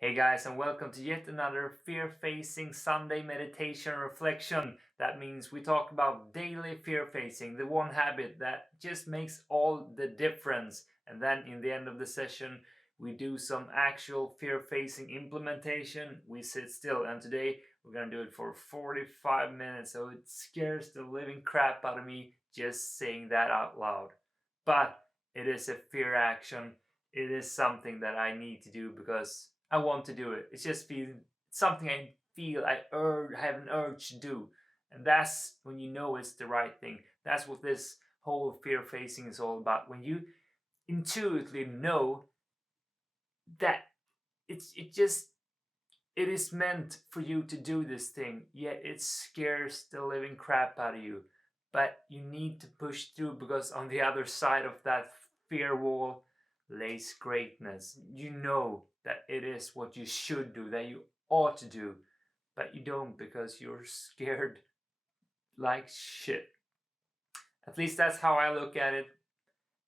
Hey guys, and welcome to yet another fear facing Sunday meditation reflection. That means we talk about daily fear facing, the one habit that just makes all the difference. And then in the end of the session, we do some actual fear facing implementation. We sit still, and today we're gonna do it for 45 minutes. So it scares the living crap out of me just saying that out loud. But it is a fear action. It is something that I need to do because I want to do it. It's just something I feel I have an urge to do, and that's when you know it's the right thing. That's what this whole fear facing is all about. When you intuitively know that it is meant for you to do this thing, yet it scares the living crap out of you. But you need to push through because on the other side of that fear wall lays greatness. You know that it is what you should do, that you ought to do, but you don't because you're scared like shit. At least that's how I look at it.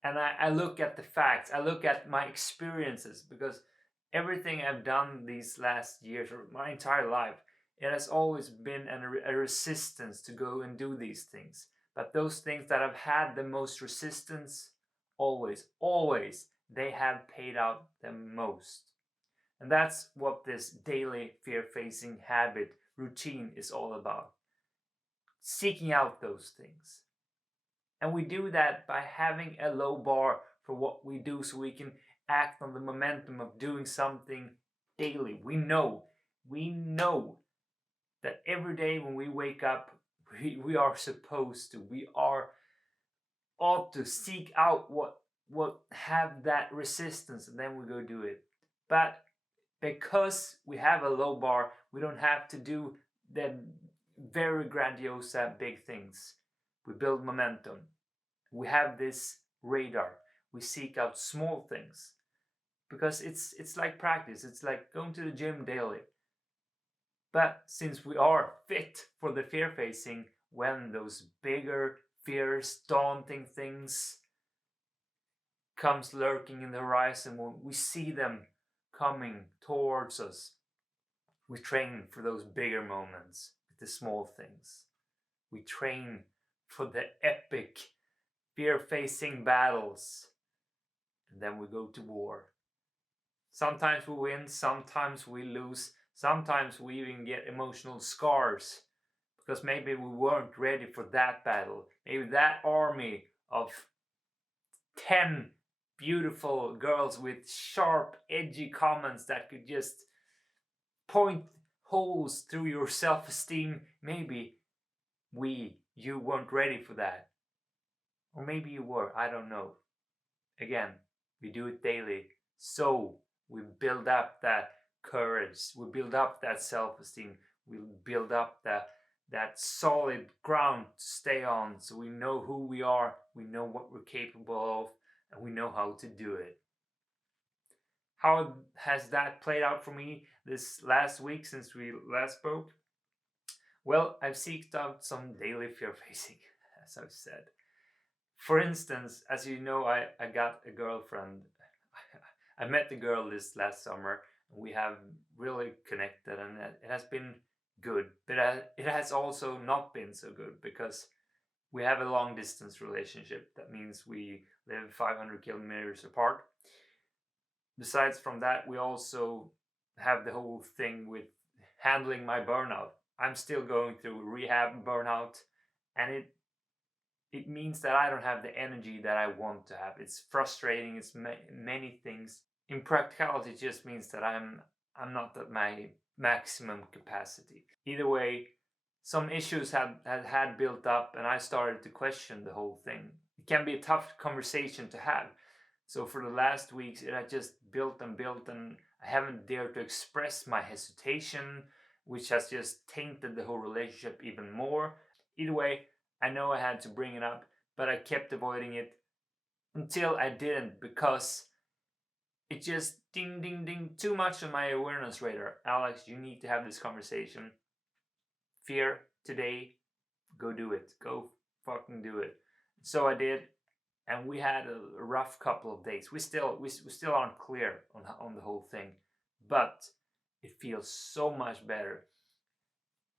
And I look at the facts, I look at my experiences because everything I've done these last years or my entire life, it has always been a resistance to go and do these things. But those things that have had the most resistance, always, they have paid out the most. And that's what this daily fear facing habit routine is all about. Seeking out those things. And we do that by having a low bar for what we do so we can act on the momentum of doing something daily. We know that every day when we wake up, we are supposed to, we are ought to seek out what have that resistance, and then we go do it. But because we have a low bar, we don't have to do the very grandiose big things. We build momentum. We have this radar. We seek out small things because it's like practice. It's like going to the gym daily. But since we are fit for the fear facing, when those bigger fears, daunting things comes lurking in the horizon, when we see them coming towards us, we train for those bigger moments with the small things. We train for the epic fear facing battles, and then we go to war. Sometimes we win, sometimes we lose, sometimes we even get emotional scars because maybe we weren't ready for that battle. Maybe that army of 10 beautiful girls with sharp, edgy comments that could just point holes through your self esteem. Maybe you weren't ready for that. Or maybe you were, I don't know. Again, we do it daily. So we build up that courage, we build up that self-esteem, we build up that solid ground to stay on so we know who we are, we know what we're capable of, and we know how to do it. How has that played out for me this last week since we last spoke? Well, I've seeked out some daily fear facing, as I've said. For instance, as you know, I got a girlfriend. I met the girl this last summer. We have really connected, and it has been good. But it has also not been so good because we have a long distance relationship. That means we live 500 kilometers apart. Besides from that, we also have the whole thing with handling my burnout. I'm still going through rehab burnout, and it means that I don't have the energy that I want to have. It's frustrating. It's many things. In practicality, it just means that I'm not at my maximum capacity. Either way, some issues had built up, and I started to question the whole thing. It can be a tough conversation to have. So for the last weeks, it had just built and built, and I haven't dared to express my hesitation, which has just tainted the whole relationship even more. Either way, I know I had to bring it up, but I kept avoiding it until I didn't because it just ding ding ding too much on my awareness radar. Alex, you need to have this conversation. Fear today, go do it. Go fucking do it. So I did, and we had a rough couple of days. We still aren't clear on the whole thing, but it feels so much better.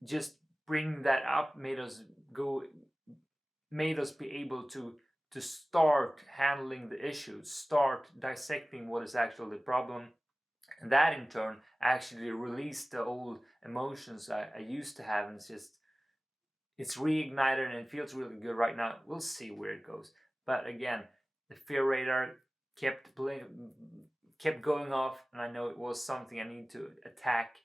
Just bringing that up made us be able to start handling the issues, start dissecting what is actually the problem, and that in turn actually released the old emotions I used to have, and it's reignited and it feels really good right now. We'll see where it goes. But again, the fear radar kept going off, and I know it was something I need to attack.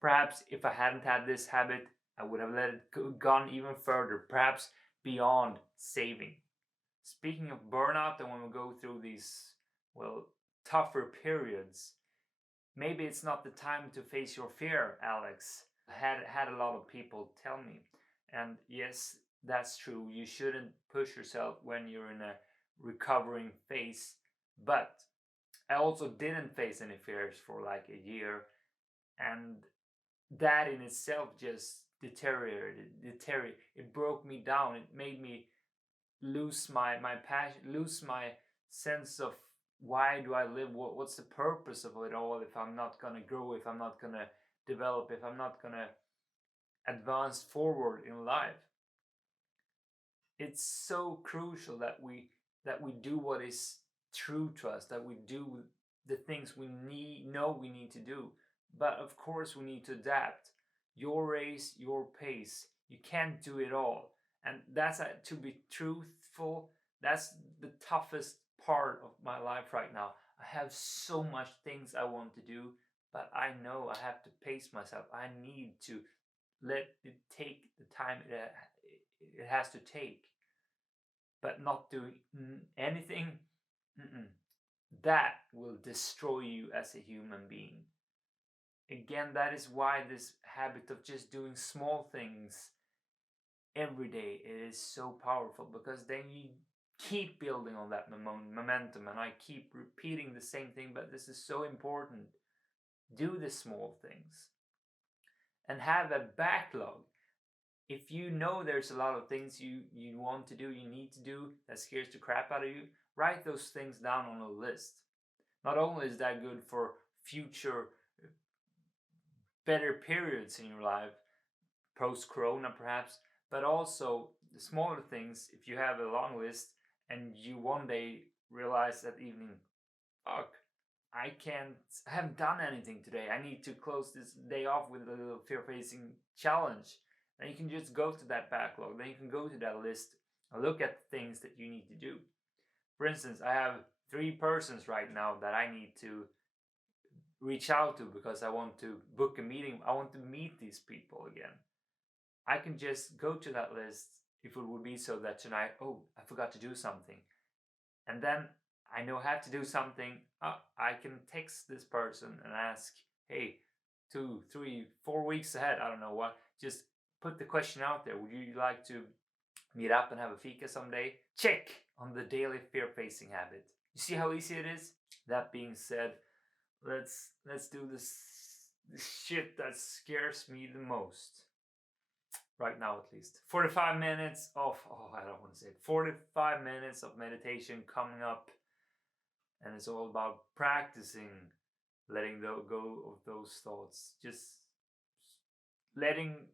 Perhaps if I hadn't had this habit, I would have let it gone even further, perhaps beyond saving. Speaking of burnout, and when we go through these, well, tougher periods, maybe it's not the time to face your fear, Alex. I had a lot of people tell me, and yes, that's true. You shouldn't push yourself when you're in a recovering phase. But I also didn't face any fears for like a year, and that in itself just deteriorated. It broke me down. It made me lose my passion, lose my sense of why do I live? What's the purpose of it all if I'm not gonna grow, if I'm not gonna develop, if I'm not gonna advance forward in life? It's so crucial that we do what is true to us, that we do the things we need to do. But of course we need to adapt. Your race, your pace. You can't do it all. And that's to be truthful, that's the toughest part of my life right now. I have so much things I want to do, but I know I have to pace myself. I need to let it take the time it has to take. But not doing anything, that will destroy you as a human being. Again, that is why this habit of just doing small things every day is so powerful, because then you keep building on that momentum, and I keep repeating the same thing, but this is so important. Do the small things and have a backlog. If you know there's a lot of things you want to do, you need to do, that scares the crap out of you, write those things down on a list. Not only is that good for future better periods in your life, post-corona perhaps, but also the smaller things. If you have a long list and you one day realize that evening, fuck, I haven't done anything today, I need to close this day off with a little fear-facing challenge, then you can just go to that backlog, then you can go to that list and look at the things that you need to do. For instance, I have 3 persons right now that I need to reach out to because I want to book a meeting. I want to meet these people again. I can just go to that list if it would be so that tonight, oh, I forgot to do something. And then I know I have to do something. I can text this person and ask, hey, 2, 3, 4 weeks ahead, I don't know what, just put the question out there. Would you like to meet up and have a fika someday? Check on the daily fear-facing habit. You see how easy it is? That being said, let's do this shit that scares me the most. Right now at least. 45 minutes of, I don't want to say it, 45 minutes of meditation coming up. And it's all about practicing letting go of those thoughts. Just letting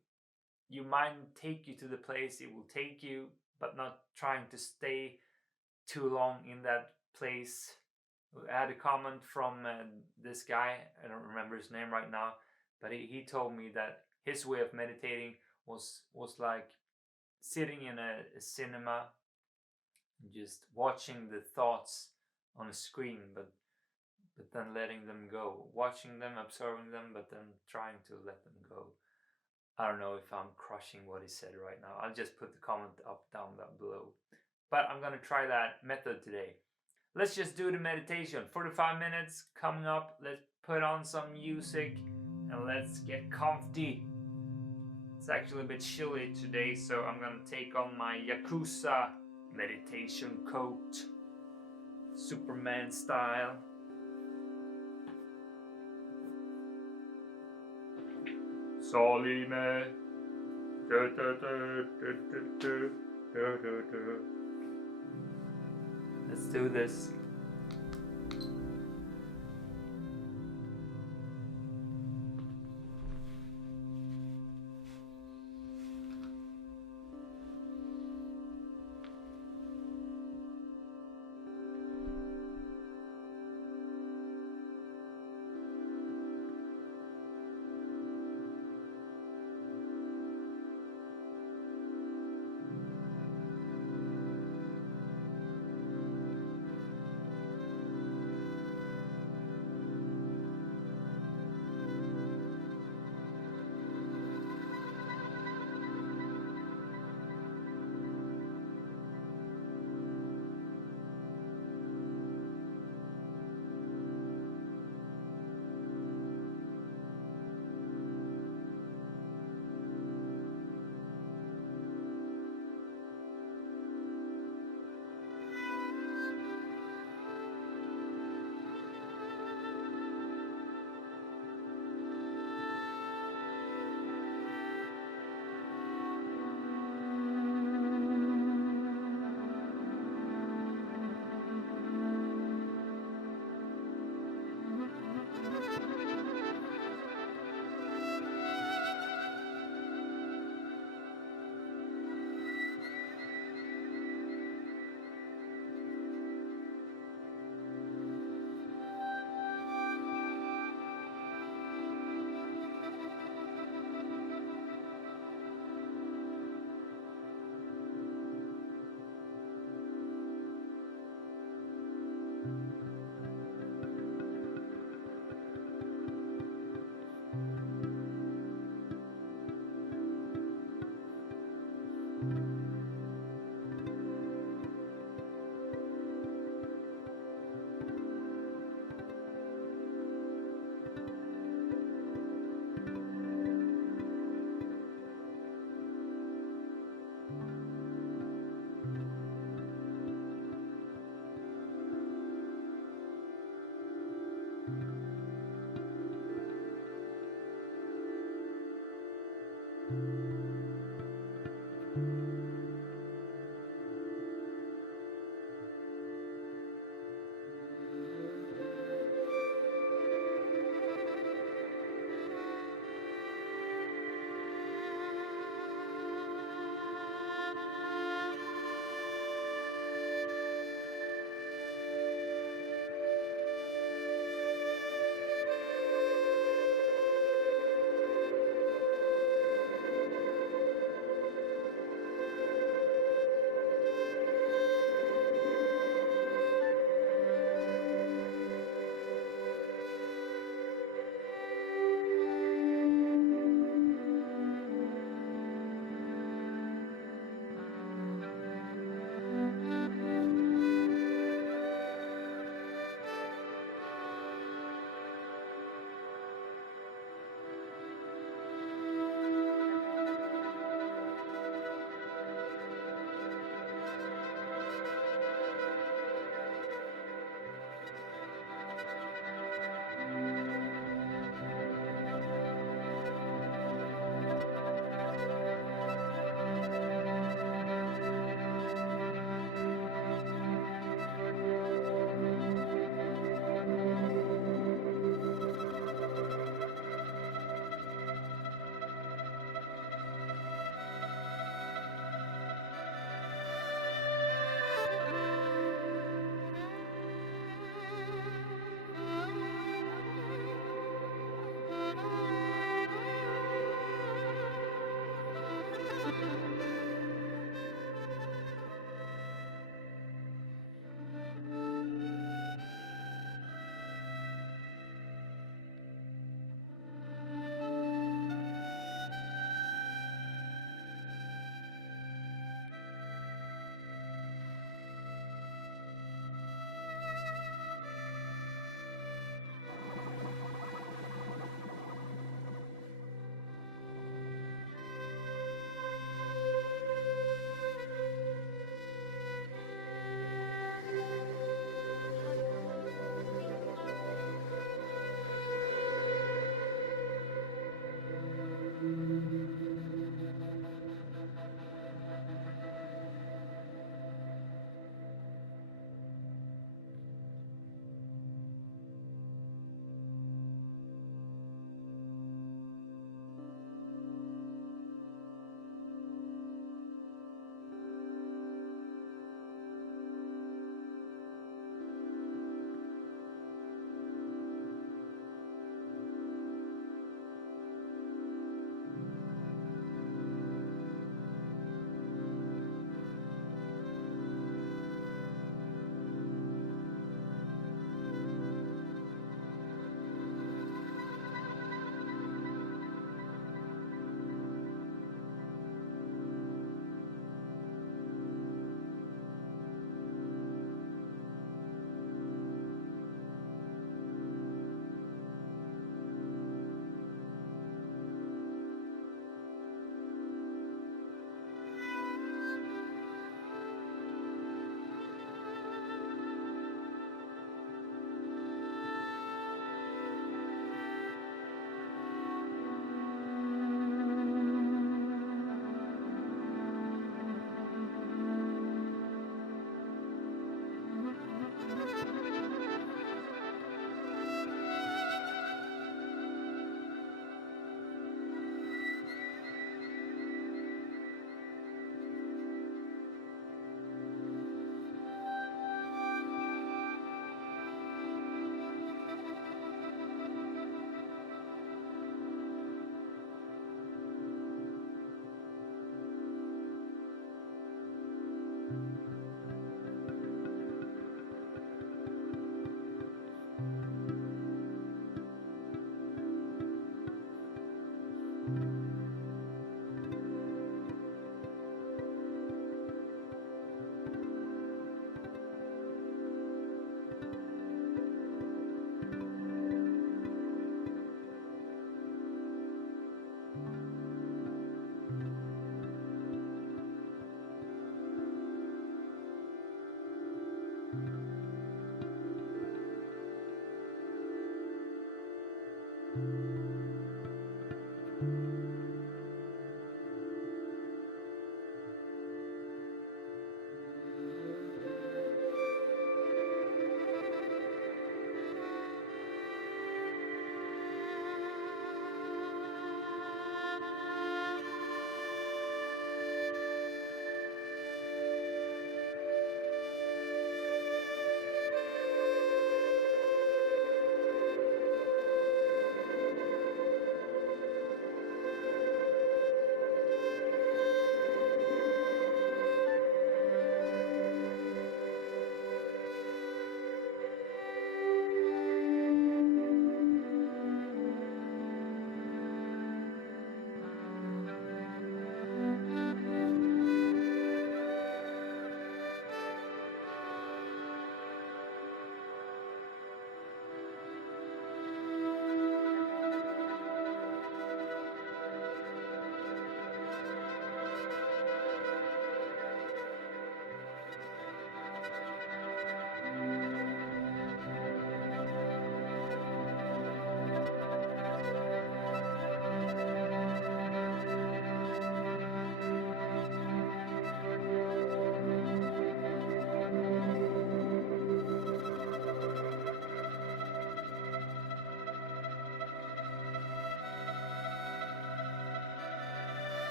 your mind take you to the place it will take you, but not trying to stay too long in that place. I had a comment from this guy, I don't remember his name right now, but he told me that his way of meditating was like sitting in a cinema, just watching the thoughts on a screen, but then letting them go, watching them, observing them, but then trying to let them go. I don't know if I'm crushing what he said right now. I'll just put the comment down below. But I'm gonna try that method today. Let's just do the meditation. 45 minutes coming up. Let's put on some music and let's get comfy. It's actually a bit chilly today, so I'm gonna take on my Yakuza meditation coat, Superman style. Solime. Let's do this.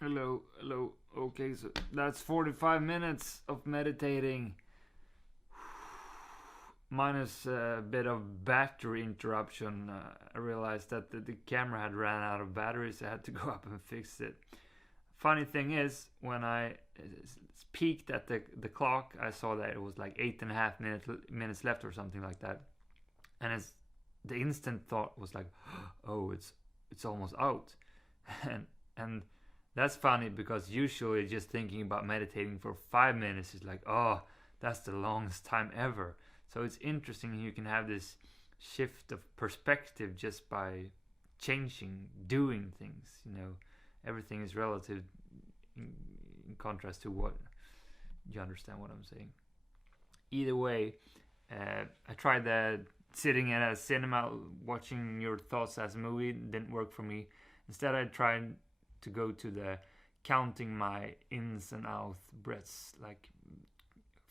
Hello, hello. Okay, so that's 45 minutes of meditating, minus a bit of battery interruption. I realized that the camera had ran out of batteries. I had to go up and fix it. Funny thing is, when I peeked at the clock, I saw that it was like 8.5 minutes left or something like that. And the instant thought was like, oh, it's almost out. And that's funny, because usually just thinking about meditating for 5 minutes is like, oh, that's the longest time ever. So it's interesting you can have this shift of perspective just by doing things. Everything is relative in contrast to what you understand what I'm saying. Either way, I tried that sitting at a cinema watching your thoughts as a movie. Didn't work for me. Instead, I tried to go to the counting my ins and out breaths, like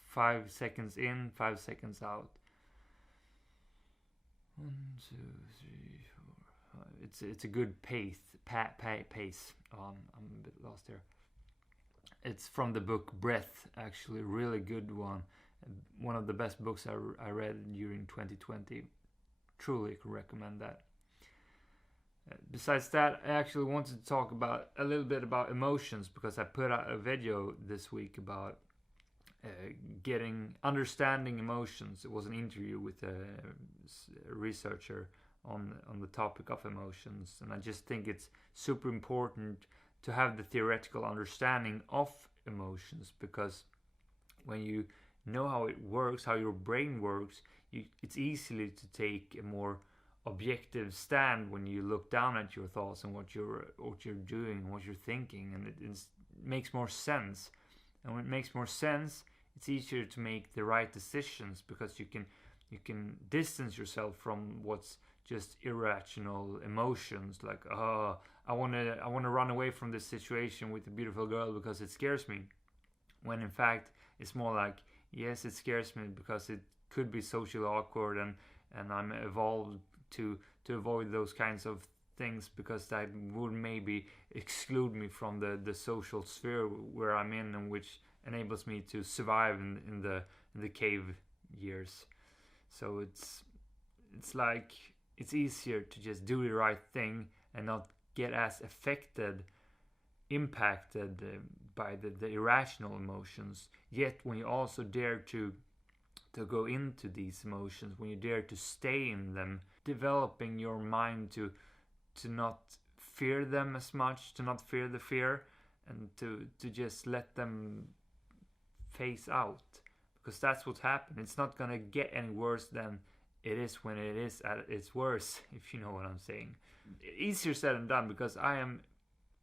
5 seconds in, 5 seconds out. 1, 2, 3, 4, 5. It's a good pace. I'm a bit lost here. It's from the book Breath, actually, really good one. One of the best books I read during 2020. Truly could recommend that. Besides that, I actually wanted to talk a little bit about emotions, because I put out a video this week about understanding emotions. It was an interview with a researcher on the topic of emotions, and I just think it's super important to have the theoretical understanding of emotions, because when you know how it works, how your brain works, it's easily to take a more objective stand when you look down at your thoughts and what you're doing, what you're thinking, and it makes more sense. And when it makes more sense, it's easier to make the right decisions, because you can distance yourself from what's just irrational emotions, like I want to run away from this situation with a beautiful girl because it scares me, when in fact it's more like, yes, it scares me because it could be socially awkward, and I'm evolved to avoid those kinds of things, because that would maybe exclude me from the social sphere where I'm in, and which enables me to survive in the cave years. So it's like it's easier to just do the right thing and not get as impacted by the irrational emotions. Yet when you also dare to go into these emotions, when you dare to stay in them, developing your mind to not fear them as much, to not fear the fear, and to just let them phase out, because that's what happened. It's not gonna get any worse than it is when it is at its worst, if you know what I'm saying. Easier said than done, because I am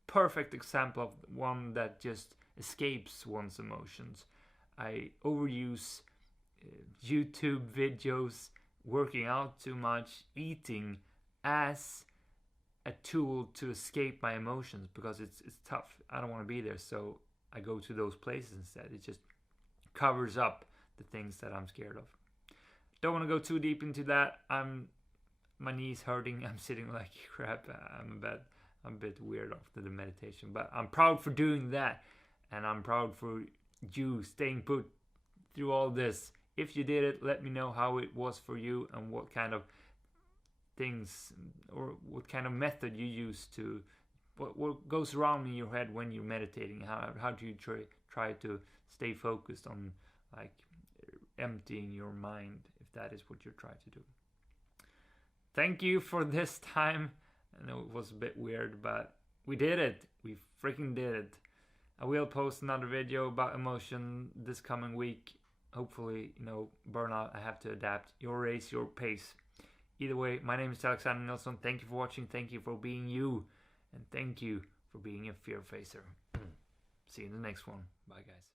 perfect example of one that just escapes one's emotions. I overuse YouTube videos, working out too much, eating as a tool to escape my emotions, because it's tough. I don't want to be there, so I go to those places instead. It just covers up the things that I'm scared of. Don't want to go too deep into that. My knees hurting. I'm sitting like crap. I'm a bit weird after the meditation, but I'm proud for doing that, and I'm proud for you staying put through all this. If you did it, let me know how it was for you, and what kind of things or what kind of method you use to what goes around in your head when you're meditating. How do you try to stay focused on, like, emptying your mind, if that is what you're trying to do. Thank you for this time. I know it was a bit weird, but we did it. We freaking did it. I will post another video about emotion this coming week. Hopefully, burnout, I have to adapt. Your race, your pace. Either way, my name is Alexander Nilsson. Thank you for watching. Thank you for being you. And thank you for being a fear facer. See you in the next one. Bye, guys.